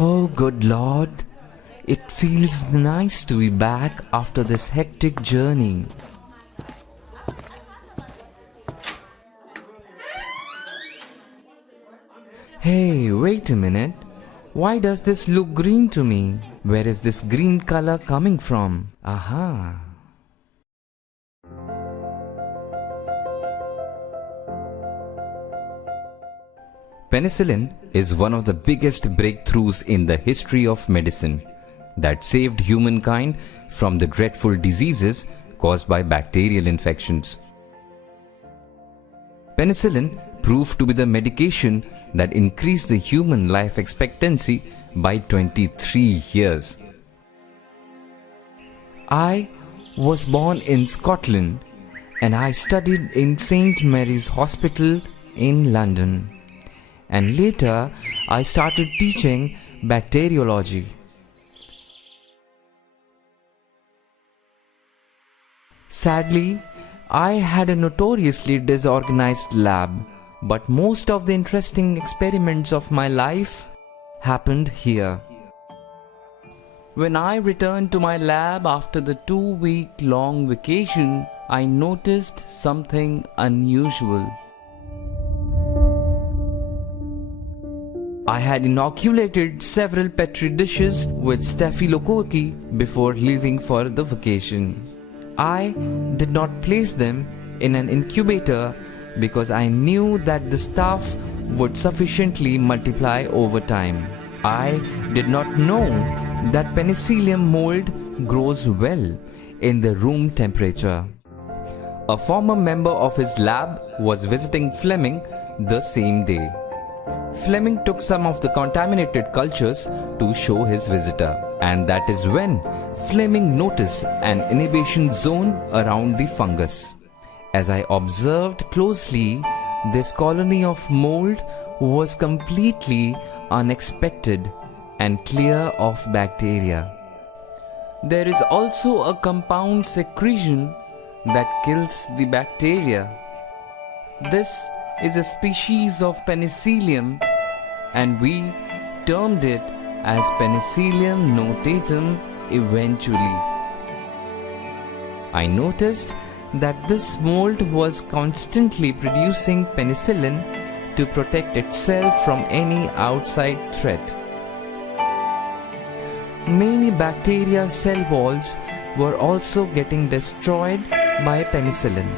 Oh, good Lord, it feels nice to be back after this hectic journey. Hey, wait a minute. Why does this look green to me? Where is this green color coming from? Aha! Penicillin is one of the biggest breakthroughs in the history of medicine that saved humankind from the dreadful diseases caused by bacterial infections. Penicillin proved to be the medication that increased the human life expectancy by 23 years. I was born in Scotland and I studied in St. Mary's Hospital in London. And later, I started teaching bacteriology. Sadly, I had a notoriously disorganized lab, but most of the interesting experiments of my life happened here. When I returned to my lab after the 2-week-long vacation, I noticed something unusual. I had inoculated several petri dishes with staphylococci before leaving for the vacation. I did not place them in an incubator because I knew that the stuff would sufficiently multiply over time. I did not know that Penicillium mold grows well in the room temperature. A former member of his lab was visiting Fleming the same day. Fleming took some of the contaminated cultures to show his visitor, and that is when Fleming noticed an inhibition zone around the fungus. As I observed closely, this colony of mold was completely unexpected and clear of bacteria. There is also a compound secretion that kills the bacteria. This is a species of Penicillium, and we termed it as Penicillium notatum eventually. I noticed that this mold was constantly producing penicillin to protect itself from any outside threat. Many bacteria cell walls were also getting destroyed by penicillin.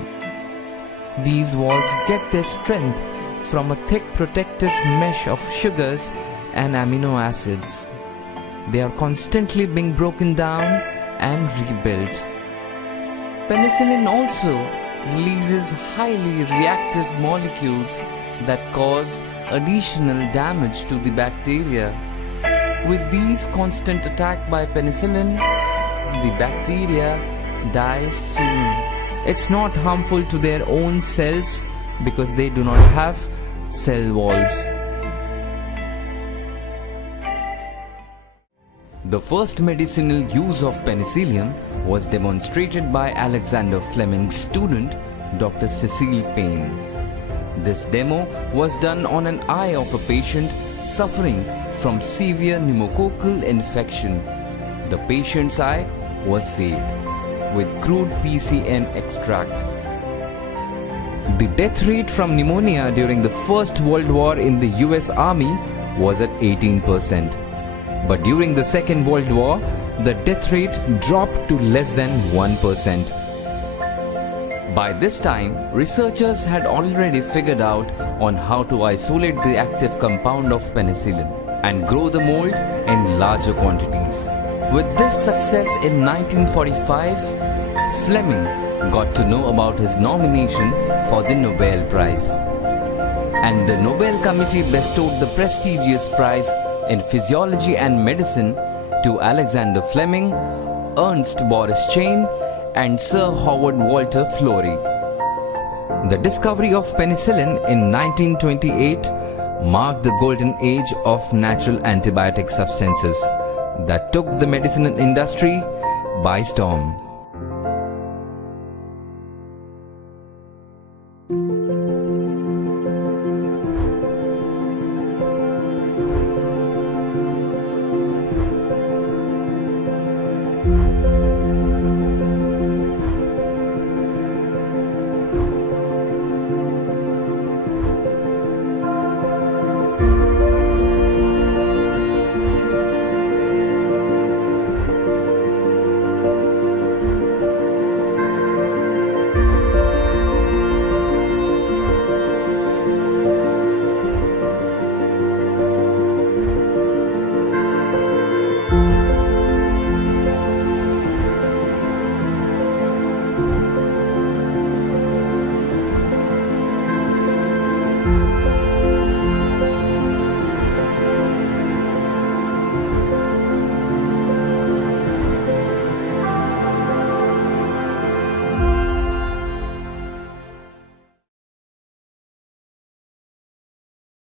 These walls get their strength from a thick protective mesh of sugars and amino acids. They are constantly being broken down and rebuilt. Penicillin also releases highly reactive molecules that cause additional damage to the bacteria. With these constant attack by penicillin, the bacteria dies soon. It's not harmful to their own cells because they do not have cell walls. The first medicinal use of penicillium was demonstrated by Alexander Fleming's student, Dr. Cecil Payne. This demo was done on an eye of a patient suffering from severe pneumococcal infection. The patient's eye was saved with crude PCM extract. The death rate from pneumonia during the First World War in the US Army was at 18%. But during the Second World War, the death rate dropped to less than 1%. By this time, researchers had already figured out on how to isolate the active compound of penicillin and grow the mold in larger quantities. With this success in 1945, Fleming got to know about his nomination for the Nobel Prize. And the Nobel Committee bestowed the prestigious prize in Physiology and Medicine to Alexander Fleming, Ernst Boris Chain, and Sir Howard Walter Florey. The discovery of penicillin in 1928 marked the golden age of natural antibiotic substances that took the medicinal industry by storm.